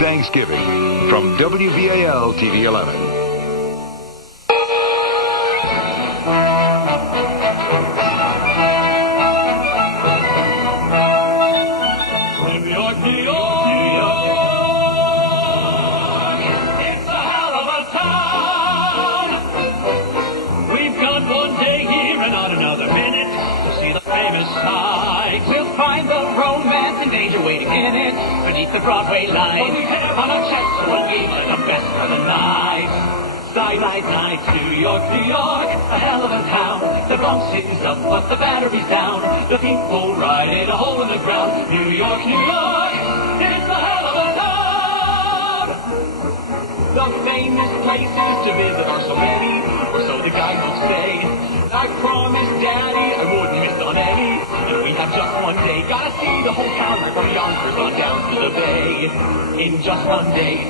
Thanksgiving from WVAL TV 11. Danger waiting in it beneath the Broadway lights. On a chest full of games like the best of the night. Starlight nights, New York, New York, a hell of a town. The Bronx is up, but the battery's down. The people ride in a hole in the ground. New York, New York, it's a hell of a town. The famous places to visit are so many, or so the guidebooks say. I promised Daddy I wouldn't miss on any. And we have just one day. Gotta see the whole town right from Yonkers on down to the bay. In just one day.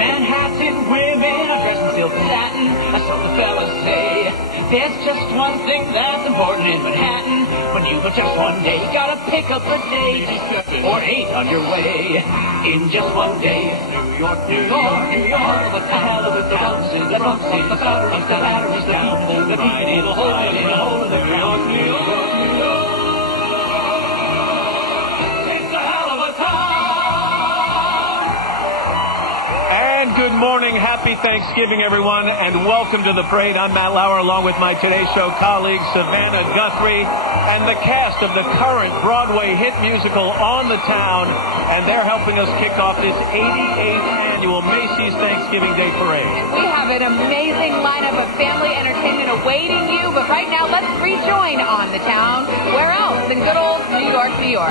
Manhattan women are dressed in silk satin. So the fellas say. There's just one thing that's important in Manhattan. When you have just one day, gotta pick up a date. 7 or 8 on your way. In just one day. New York, New York, New York. What the hell of a town is the Bronx is the batteries down. The beat in a hole in the ground. New York, New York, New York. It's a hell of a town. And good morning. Happy Thanksgiving, everyone, and welcome to the parade. I'm Matt Lauer, along with my Today Show colleague, Savannah Guthrie, and the cast of the current Broadway hit musical On the Town, and they're helping us kick off this 88th annual Macy's Thanksgiving Day Parade. We have an amazing lineup of family entertainment awaiting you, but right now let's rejoin On the Town. Where else? In good old New York, New York.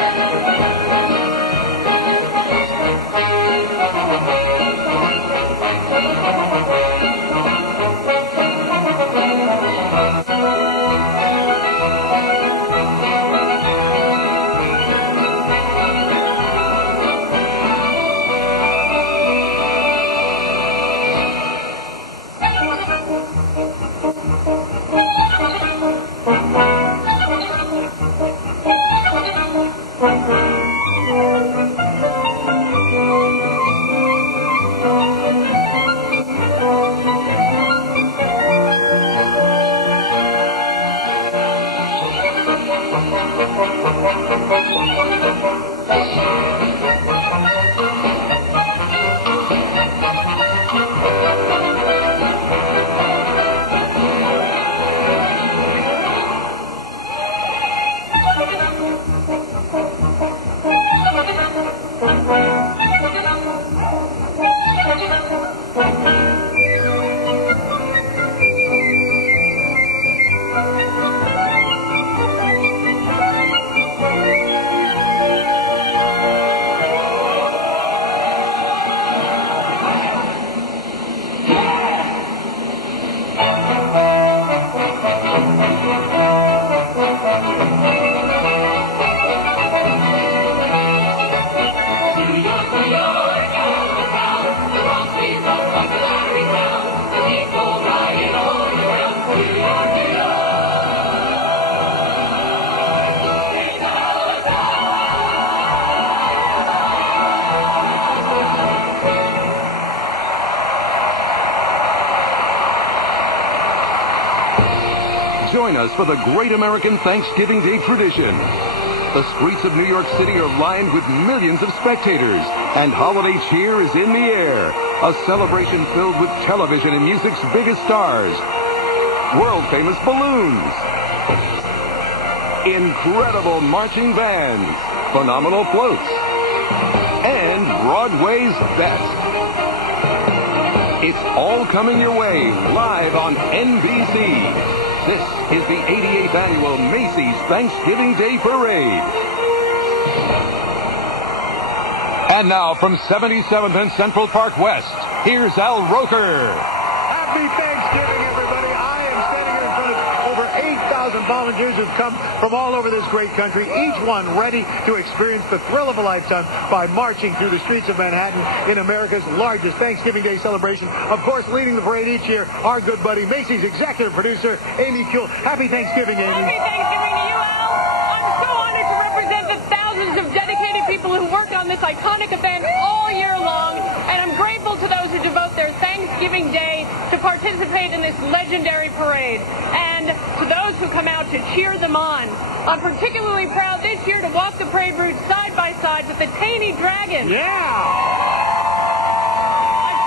Join us for the Great American Thanksgiving Day tradition. The streets of New York City are lined with millions of spectators, and holiday cheer is in the air. A celebration filled with television and music's biggest stars, world-famous balloons, incredible marching bands, phenomenal floats, and Broadway's best. It's all coming your way live on NBC. This is the 88th annual Macy's Thanksgiving Day Parade. And now from 77th and Central Park West, here's Al Roker. Happy Thanksgiving, everybody. I am standing here in front of over 8,000 volunteers who've come from all over this great country, each one ready to experience the thrill of a lifetime by marching through the streets of Manhattan in America's largest Thanksgiving Day celebration. Of course, leading the parade each year, our good buddy, Macy's executive producer, Amy Kuhl. Happy Thanksgiving, Amy. Happy Thanksgiving to you, Al. I'm so honored to represent the thousands of dedicated people who worked on this iconic event all year long, and I'm grateful to those who devote their Thanksgiving Day to participate in this legendary parade, and to those who come out to cheer them on. I'm particularly proud this year to walk the parade route side by side with the Taney Dragons.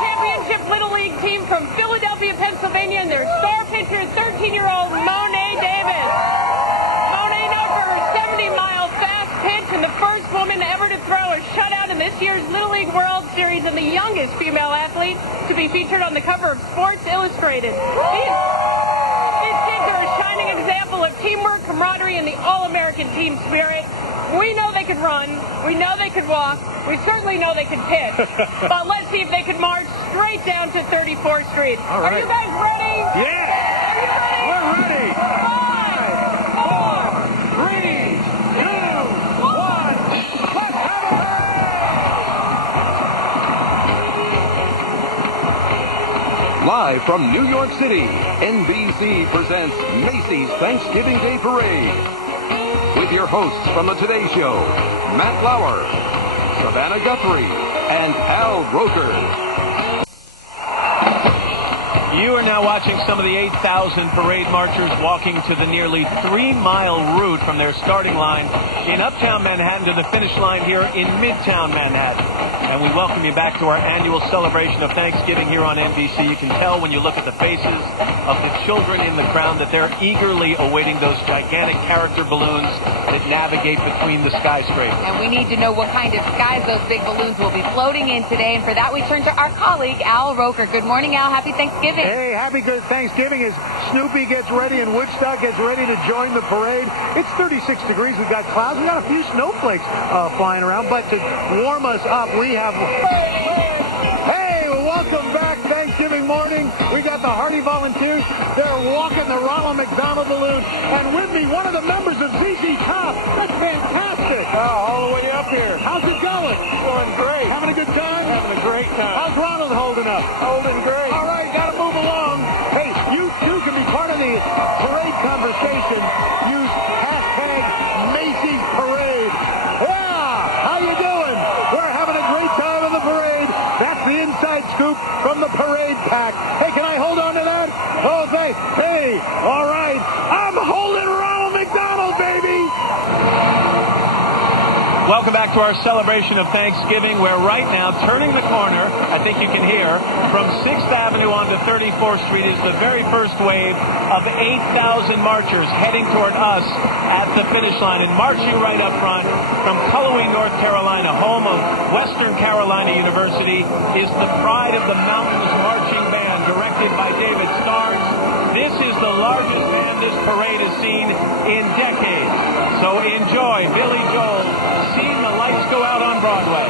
Championship Little League team from Philadelphia, Pennsylvania, and their star pitcher, 13-year-old Monet Davis. Monet known for her 70-mile fast pitch and the first woman ever to throw a shutout in this year's Little League World Series and the youngest female athlete to be featured on the cover of Sports Illustrated. These kids are a shining example of teamwork, camaraderie, and the all-American team spirit. We know they could run. We know they could walk. We certainly know they could pitch. But let's see if they could march straight down to 34th Street. All right. Are you guys ready? Yes! Are you ready? We're ready! 5, 4, 3, 2, 1. Let's have a parade! Live from New York City, NBC presents Macy's Thanksgiving Day Parade. With your hosts from the Today Show, Matt Lauer, Savannah Guthrie, and Al Roker. You are now watching some of the 8,000 parade marchers walking to the nearly 3-mile route from their starting line in Uptown Manhattan to the finish line here in Midtown Manhattan. And we welcome you back to our annual celebration of Thanksgiving here on NBC. You can tell when you look at the faces of the children in the crowd that they're eagerly awaiting those gigantic character balloons that navigate between the skyscrapers. And we need to know what kind of skies those big balloons will be floating in today. And for that, we turn to our colleague, Al Roker. Good morning, Al. Happy Thanksgiving. Hey, happy good Thanksgiving as Snoopy gets ready and Woodstock gets ready to join the parade. It's 36 degrees. We've got clouds. We've got a few snowflakes flying around. But to warm us up, we have... Hey, welcome back Thanksgiving morning. We got the Hardy Volunteers. They're walking the Ronald McDonald balloon. And with me, one of the members of ZZ Top. That's fantastic. All the way up here. How's it going? Going great. Having a good time? Having a great time. How's Ronald holding up? Holding great. All right, got to move along. Hey, you too can be part of the parade conversation. Use hashtag Macy's Parade. Yeah, how you doing? We're having a great time in the parade. That's the inside scoop from the parade pack. Hey, can I hold on to that? Oh, thanks. Hey, all right. I'm holding Ronald McDonald, baby. Welcome back to our celebration of Thanksgiving. We're right now turning the corner, I think you can hear, from 6th Avenue onto 34th Street is the very first wave of 8,000 marchers heading toward us at the finish line. And marching right up front from Cullowhee, North Carolina, home of Western Carolina University, is the Pride of the Mountains Marching Band, directed by David Starnes. This is the largest band this parade has seen in decades. So enjoy Billy Joel, Seen the Lights Go Out on Broadway.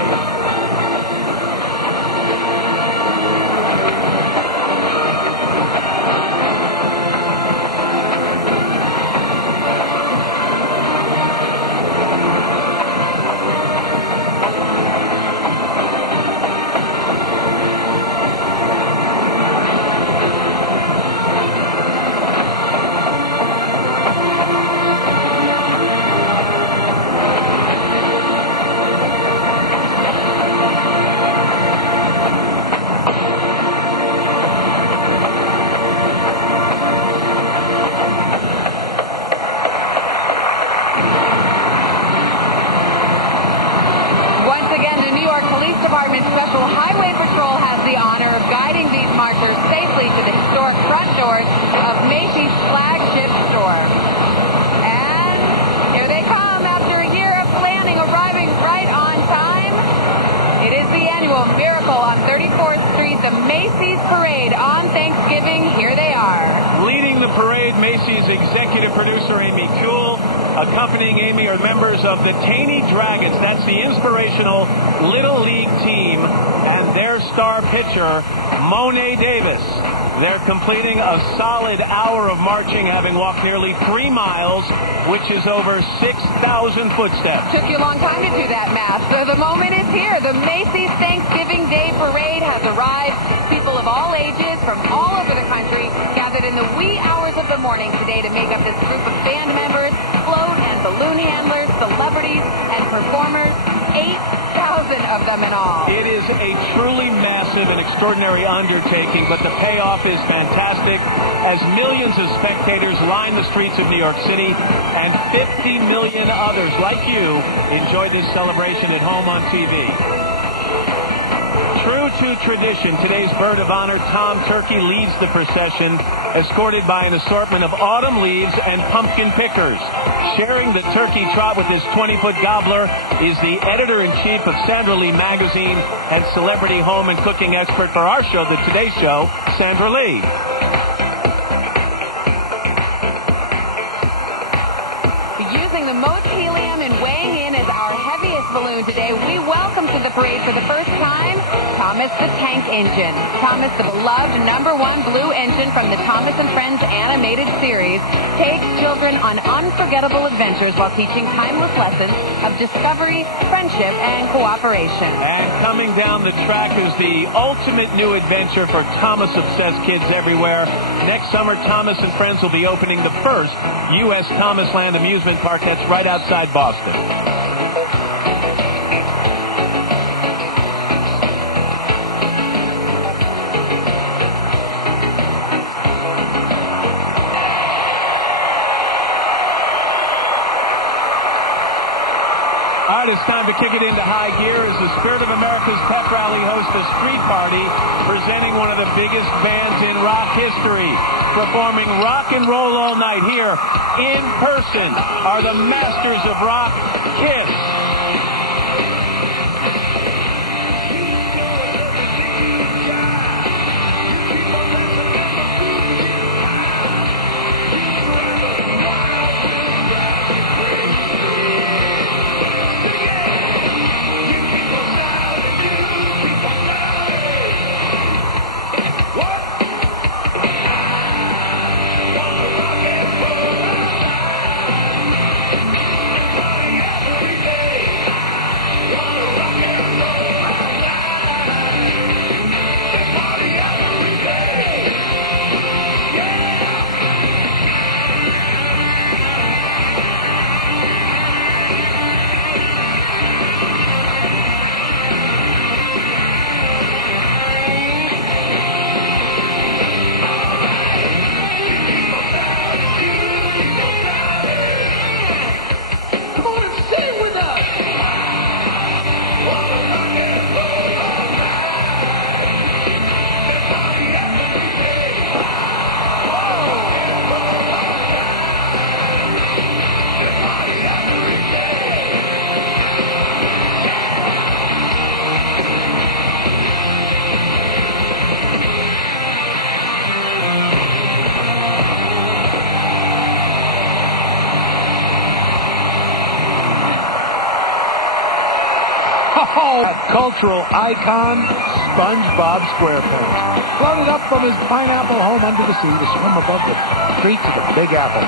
Department Special Highway Patrol has the honor of guiding these marchers safely to the historic front doors of Macy's flagship store. And here they come after a year of planning, arriving right on time. It is the annual Miracle on 34th Street, the Macy's Parade on Thanksgiving. Here they are. Leading the parade, Macy's executive producer, Amy Kuhl. Accompanying Amy are members of the Taney Dragons. That's the inspirational Little League team. And their star pitcher, Monet Davis. They're completing a solid hour of marching, having walked nearly 3 miles, which is over 6,000 footsteps. Took you a long time to do that math. So the moment is here. The Macy's Thanksgiving Day Parade has arrived. People of all ages from all over the country gathered in the wee hours of the morning today to make up this group of band members, float and balloon handlers, celebrities, and performers. 8,000 of them in all. It is a truly massive and extraordinary undertaking, but the payoff is fantastic as millions of spectators line the streets of New York City and 50 million others like you enjoy this celebration at home on TV. True to tradition, today's bird of honor, Tom Turkey, leads the procession, escorted by an assortment of autumn leaves and pumpkin pickers. Sharing the turkey trot with his 20-foot gobbler is the editor-in-chief of Sandra Lee magazine and celebrity home and cooking expert for our show, The Today Show, Sandra Lee. Using the most helium and weighing in as our heaviest balloon today, we welcome to the parade for the first time Thomas the Tank Engine. Thomas, the beloved #1 blue engine from the Thomas and Friends animated series, takes children on unforgettable adventures while teaching timeless lessons of discovery, friendship, and cooperation. And coming down the track is the ultimate new adventure for Thomas-obsessed kids everywhere. Next summer, Thomas and Friends will be opening the first U.S. Thomasland amusement park that's right outside Boston. All right, it's time to kick it into high gear as the Spirit of America's pep rally hosts a street party presenting one of the biggest bands in rock history. Performing rock and roll all night here in person are the Masters of Rock, Kiss. Cultural icon, SpongeBob SquarePants, floated up from his pineapple home under the sea to swim above the streets of the Big Apple.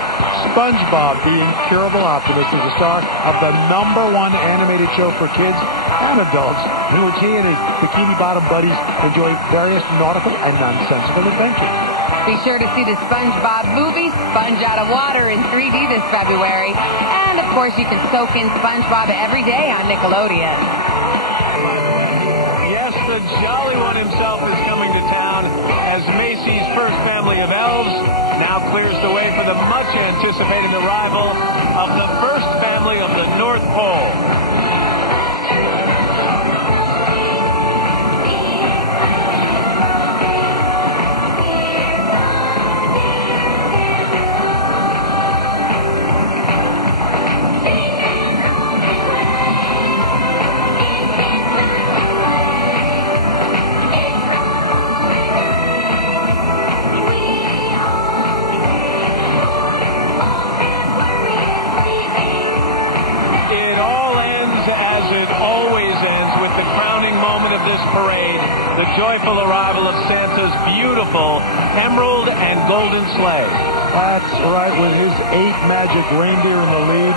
SpongeBob, the incurable optimist, is the star of the #1 animated show for kids and adults, in which he and his bikini-bottom buddies enjoy various nautical and nonsensical adventures. Be sure to see the SpongeBob movie, Sponge Out of Water, in 3D this February. And, of course, you can soak in SpongeBob every day on Nickelodeon. Yes, the Jolly One himself is coming to town as Macy's first family of elves now clears the way for the much-anticipated arrival of the first family of the North Pole. Parade, the joyful arrival of Santa's beautiful emerald and golden sleigh. That's right, with his 8 magic reindeer in the lead,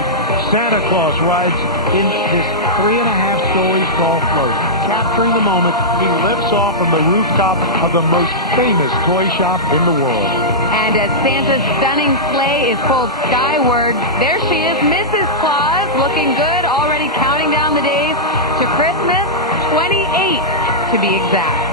Santa Claus rides in this 3.5-story tall float. Capturing the moment, he lifts off from the rooftop of the most famous toy shop in the world. And as Santa's stunning sleigh is pulled skyward, there she is, Mrs. Claus, looking good, already counting down the days to Christmas, 28 to be exact.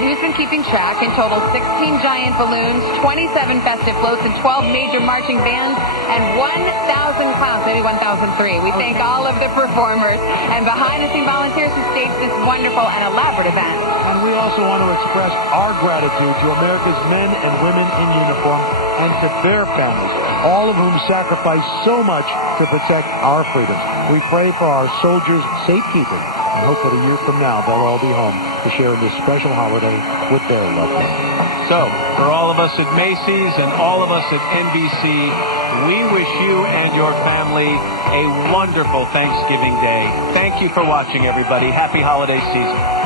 Who's been keeping track? In total, 16 giant balloons, 27 festive floats, and 12 major marching bands, and 1,000 clowns, maybe 1,003. We thank all of the performers and behind-the-scenes volunteers who staged this wonderful and elaborate event. And we also want to express our gratitude to America's men and women in uniform and to their families, all of whom sacrifice so much to protect our freedoms. We pray for our soldiers' safekeeping and hope that a year from now they'll all be home to share in this special holiday with their loved ones. So, for all of us at Macy's and all of us at NBC, we wish you and your family a wonderful Thanksgiving Day. Thank you for watching, everybody. Happy holiday season.